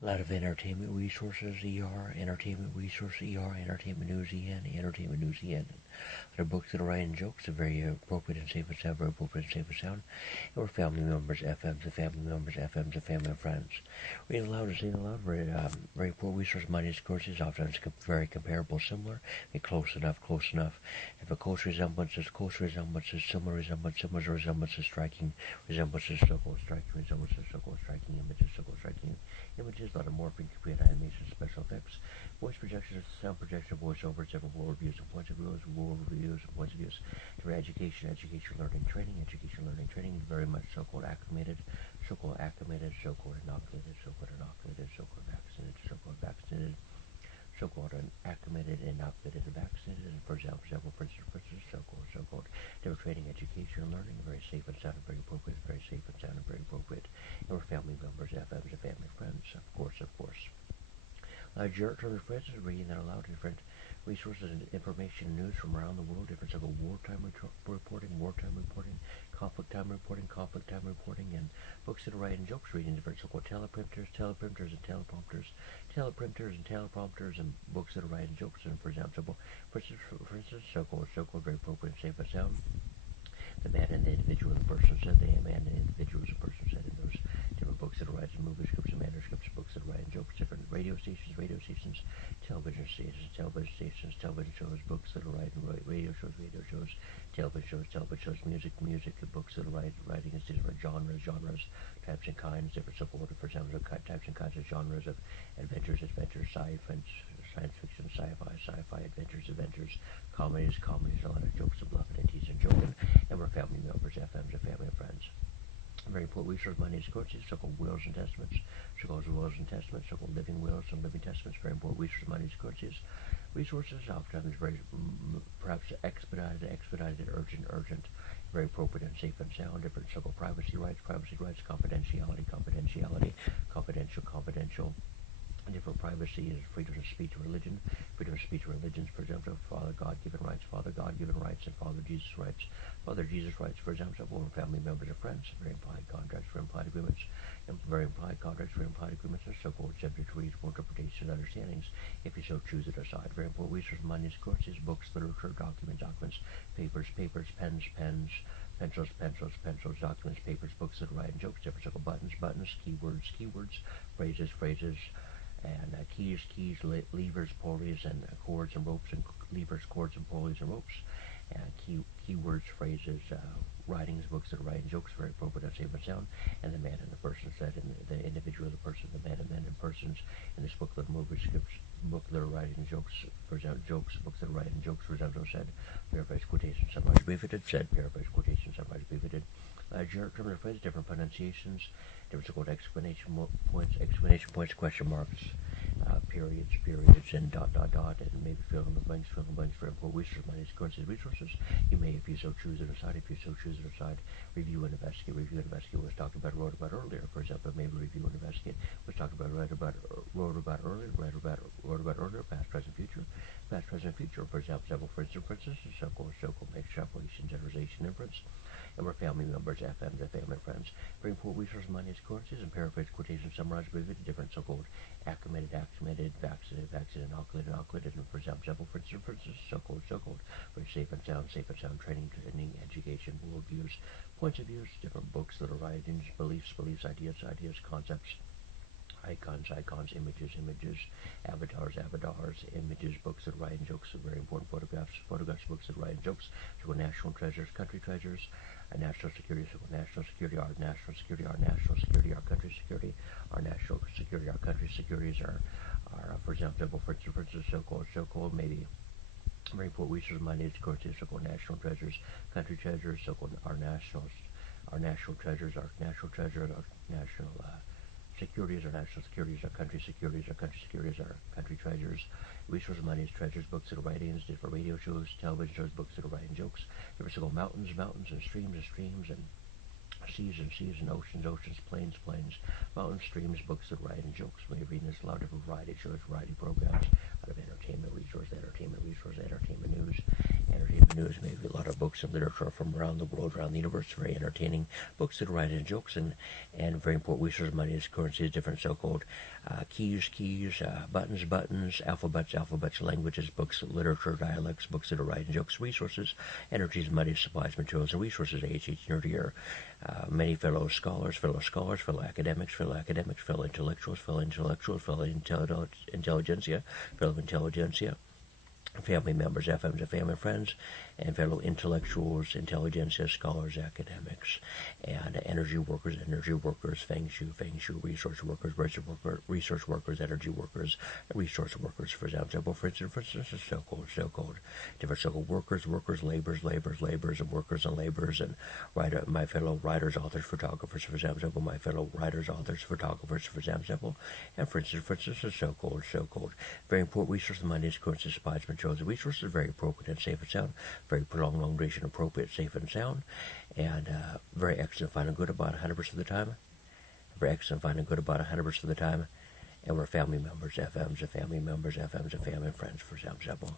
A lot of entertainment resources, entertainment resources, entertainment news, entertainment news, There are books that are writing jokes, are very appropriate and safe and sound, very appropriate and safe and sound. And we're family members, FMs and family members, FMs and family and friends. Reading aloud and saying aloud, very important resource. Money courses, often very comparable, similar, close enough. If a close resemblance is similar resemblance is striking, resemblance is so close, striking, resemblance is so close, striking, images, so close, striking images, a lot of morphing, computer animation, special effects, voice projection, sound projection, voiceover, several worldviews and points of views, for education, learning, training, very much so-called acclimated, so-called inoculated, so-called vaccinated, so-called acclimated, inoculated, and vaccinated, and for instance, so-called different training, education, and learning, very safe and sound and very appropriate, and we're family members, FMs, and family friends, of course. Terms of phrases, reading that aloud, different resources and information and news from around the world, different type of wartime reporting, conflict time reporting, and books that are writing jokes, reading different so-called teleprompters, and books that are writing jokes, and for instance, so-called very appropriate and safe and sound. The man and the individual, the person said, in those different books that are writing movie scripts and manuscripts, books that are writing jokes, different radio stations, television shows, books that are writing radio shows, television shows, music, books that are writing is different genres, types and kinds, different so-called, for example, types and kinds of genres of adventures, science fiction, sci-fi, adventures, comedies, a lot of jokes of bluffing and teasing and joking, and we're family members, FMs, and family and friends. Very important resource, money courses, so-called wills and testaments, so-called living wills and living testaments, very important resource, money courses, resources, oftentimes very, perhaps expedited, urgent, very appropriate and safe and sound, different so-called privacy rights, confidentiality, confidential, different privacy is freedom of speech and religion, religions, for example, Father God-given rights, and Father Jesus rights, for example, or family members or friends, very implied contracts, very implied agreements, are so-called subject to reasonable interpretation and understandings, if you so choose to decide. Very important resources, money, courses, books, literature, documents, papers, pens, pencils, documents, papers, books that write and jokes, different so-called buttons, keywords, phrases, and keys, levers, pulleys, and cords and ropes, and levers, cords, and pulleys, and ropes, and keywords, phrases, writings, books that are writing jokes, very appropriate and safe and sound, and the man and the person said, and the individual, the person, the man and men and persons, in this book, the movie scripts, book that are writing jokes, for example, books that are writing jokes, for example, said, paraphrase quotation, summarize, briefed, said, paraphrase quotation, summarize, briefed, terms of phrase, different pronunciations, different so-called exclamation points, question marks, periods, and dot, and maybe fill in the blanks, very important resources. You may, if you so choose to decide, review and investigate, was talked about, wrote about earlier, for example, maybe review and investigate, was talked about, wrote about earlier, past, present, future, for example, for instance, so-called extrapolation, generalization, inference, and we're family members, FMs, and family friends. Very important resource, money courses, and paraphrase quotations, summarized with different so-called acclimated, vaccinated, inoculated, and for example, for instance, so-called, very safe and sound, training, education, worldviews, points of views, different books that are writings, beliefs, ideas, concepts, icons, images, avatars, images, books that write jokes, very important photographs, books that write jokes, so national treasures, country treasures, national security, our national security, our country security, our national security, our country securities are for example, for instance, so-called, maybe very important resources, money, courses, so-called national treasures, country treasures, so-called our national treasures, our national securities, our national securities, our country securities, our country treasures, resources, money, treasures, books that are writings, different radio shows, television shows, books that are writing jokes, different so-called mountains, and streams, and seas and seas and oceans, oceans, plains, plains, mountains, streams, books that write, and jokes. Maybe reading a lot of different variety shows, variety programs, a lot of entertainment resource, entertainment news, maybe a lot of books and literature from around the world, around the universe, very entertaining books that write and jokes, and very important resource, money is currency, is different so-called keys, buttons, alphabets, languages, books, literature, dialects, books that are write and jokes, resources, energies, money, supplies, materials, and resources, age, nerd year. Many fellow scholars, fellow academics, fellow intellectuals, fellow intelligentsia, family members, FMs, and family friends, and fellow intellectuals, intelligentsia, scholars, academics, and energy workers, feng shui, resource workers, energy workers, resource workers, for example, for instance, so-called, different so-called workers, laborers, and workers and laborers, and my fellow writers, authors, photographers, for example, my fellow writers, authors, photographers, for example, and for instance, so-called, very important resource, money is currency, supplies, materials, and resources, very appropriate and safe and sound, very prolonged, long duration, appropriate, safe and sound, and very excellent, finding good about 100% of the time, and we're family members, FMs, and family members, FMs, and family and friends, for example.